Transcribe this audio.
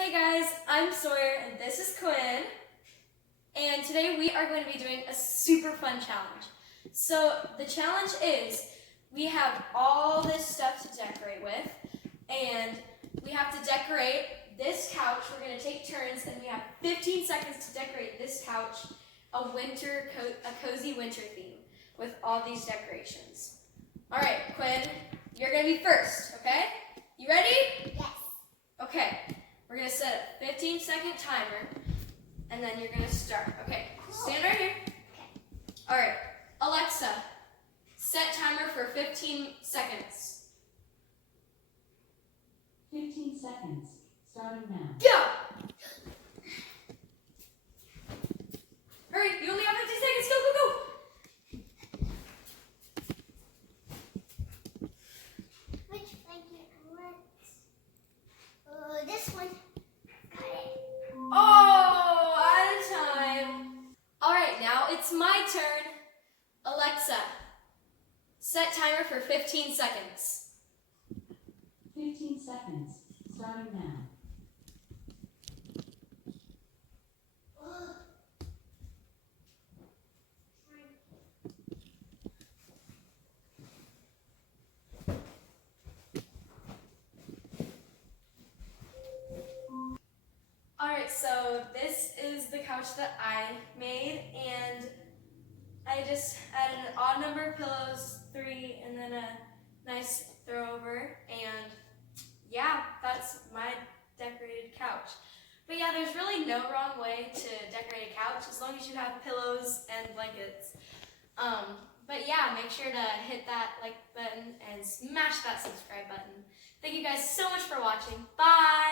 Hey guys, I'm Sawyer and this is Quinn. And today we are going to be doing a super fun challenge. So the challenge is we have all this stuff to decorate with, and we have to decorate this couch. We're going to take turns, and we have 15 seconds to decorate this couch a cozy winter theme with all these decorations. All right, Quinn, you're going to be first, okay? You ready? Yes. Okay, we're going to set a 15-second timer, and then you're going to start. Okay, stand right here. Okay. All right, Alexa, set timer for 15 seconds. 15 seconds, starting now. Go! Hurry, you only have 15 seconds. Go, go, go! Which blanket works? This one. Got it. Oh, out of time. All right, now it's my turn. Alexa, set timer for 15 seconds. 15 seconds, starting now. Alright, so this is the couch that I made, and I just added an odd number of pillows, 3, and then a nice throwover, and yeah, that's my decorated couch. But yeah, there's really no wrong way to decorate a couch as long as you have pillows and blankets. But yeah, make sure to hit that like button and smash that subscribe button. Thank you guys so much for watching. Bye!